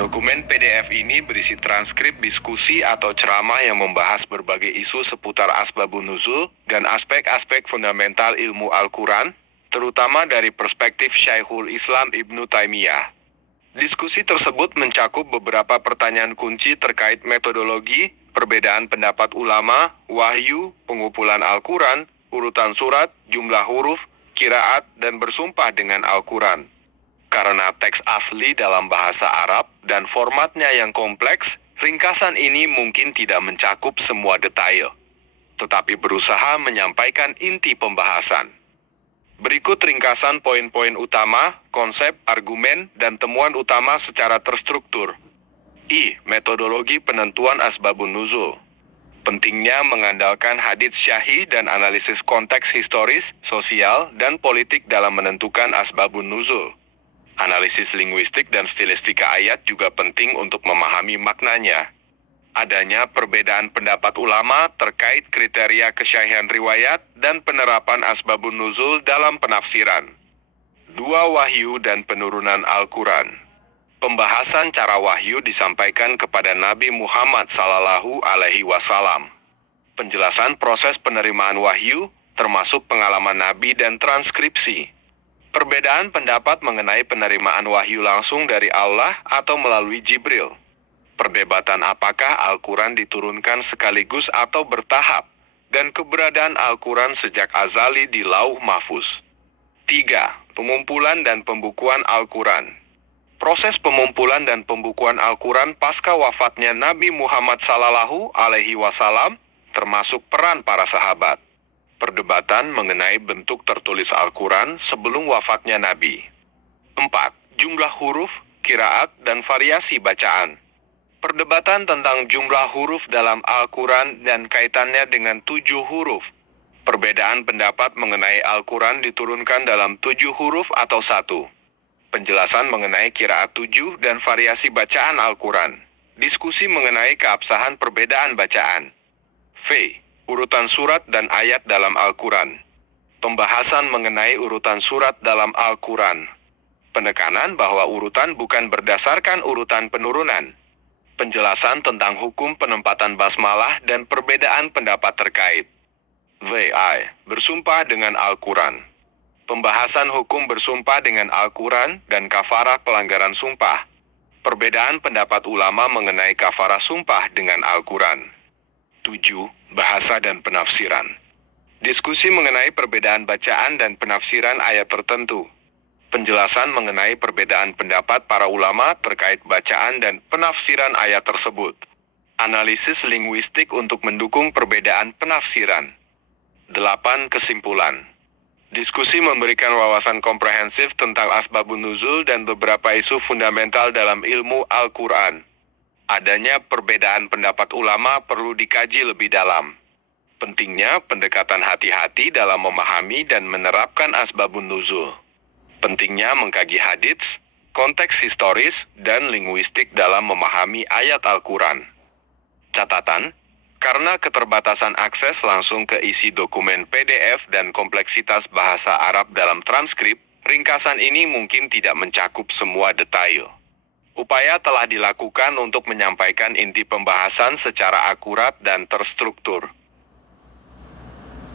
Dokumen PDF ini berisi transkrip diskusi atau ceramah yang membahas berbagai isu seputar Asbabun Nuzul dan aspek-aspek fundamental ilmu Al-Quran, terutama dari perspektif Syekhul Islam Ibnu Taimiyah. Diskusi tersebut mencakup beberapa pertanyaan kunci terkait metodologi, perbedaan pendapat ulama, wahyu, pengumpulan Al-Quran, urutan surat, jumlah huruf, qiraat, dan bersumpah dengan Al-Quran. Karena teks asli dalam bahasa Arab dan formatnya yang kompleks, ringkasan ini mungkin tidak mencakup semua detail, tetapi berusaha menyampaikan inti pembahasan. Berikut ringkasan poin-poin utama, konsep, argumen, dan temuan utama secara terstruktur. Metodologi penentuan Asbabun Nuzul. Pentingnya mengandalkan hadits syahih dan analisis konteks historis, sosial, dan politik dalam menentukan Asbabun Nuzul. Analisis linguistik dan stilistika ayat juga penting untuk memahami maknanya. Adanya perbedaan pendapat ulama terkait kriteria kesyahihan riwayat dan penerapan Asbabun Nuzul dalam penafsiran. 2 Wahyu dan penurunan Al-Quran. Pembahasan cara wahyu disampaikan kepada Nabi Muhammad SAW. Penjelasan proses penerimaan wahyu, termasuk pengalaman Nabi dan transkripsi. Perbedaan pendapat mengenai penerimaan wahyu langsung dari Allah atau melalui Jibril. Perdebatan apakah Al-Quran diturunkan sekaligus atau bertahap, dan keberadaan Al-Quran sejak azali di Lauh Mahfuz. 3. Pengumpulan dan pembukuan Al-Quran. Proses pengumpulan dan pembukuan Al-Quran pasca wafatnya Nabi Muhammad SAW, termasuk peran para sahabat. Perdebatan mengenai bentuk tertulis Al-Quran sebelum wafatnya Nabi. 4. Jumlah huruf, qiraat, dan variasi bacaan. Perdebatan tentang jumlah huruf dalam Al-Quran dan kaitannya dengan 7 huruf. Perbedaan pendapat mengenai Al-Quran diturunkan dalam 7 huruf atau 1. Penjelasan mengenai qiraat 7 dan variasi bacaan Al-Quran. Diskusi mengenai keabsahan perbedaan bacaan. Urutan surat dan ayat dalam Al-Quran. Pembahasan mengenai urutan surat dalam Al-Quran. Penekanan bahwa urutan bukan berdasarkan urutan penurunan. Penjelasan tentang hukum penempatan basmalah dan perbedaan pendapat terkait. Bersumpah dengan Al-Quran. Pembahasan hukum bersumpah dengan Al-Quran dan kafarah pelanggaran sumpah. Perbedaan pendapat ulama mengenai kafarah sumpah dengan Al-Quran. 7. Bahasa dan penafsiran. Diskusi mengenai perbedaan bacaan dan penafsiran ayat tertentu. Penjelasan mengenai perbedaan pendapat para ulama terkait bacaan dan penafsiran ayat tersebut. Analisis linguistik untuk mendukung perbedaan penafsiran. 8. Kesimpulan. Diskusi memberikan wawasan komprehensif tentang Asbabun Nuzul dan beberapa isu fundamental dalam ilmu Al-Quran. Adanya perbedaan pendapat ulama perlu dikaji lebih dalam. Pentingnya pendekatan hati-hati dalam memahami dan menerapkan Asbabun Nuzul. Pentingnya mengkaji hadits, konteks historis, dan linguistik dalam memahami ayat Al-Quran. Catatan, karena keterbatasan akses langsung ke isi dokumen PDF dan kompleksitas bahasa Arab dalam transkrip, ringkasan ini mungkin tidak mencakup semua detail. Upaya telah dilakukan untuk menyampaikan inti pembahasan secara akurat dan terstruktur.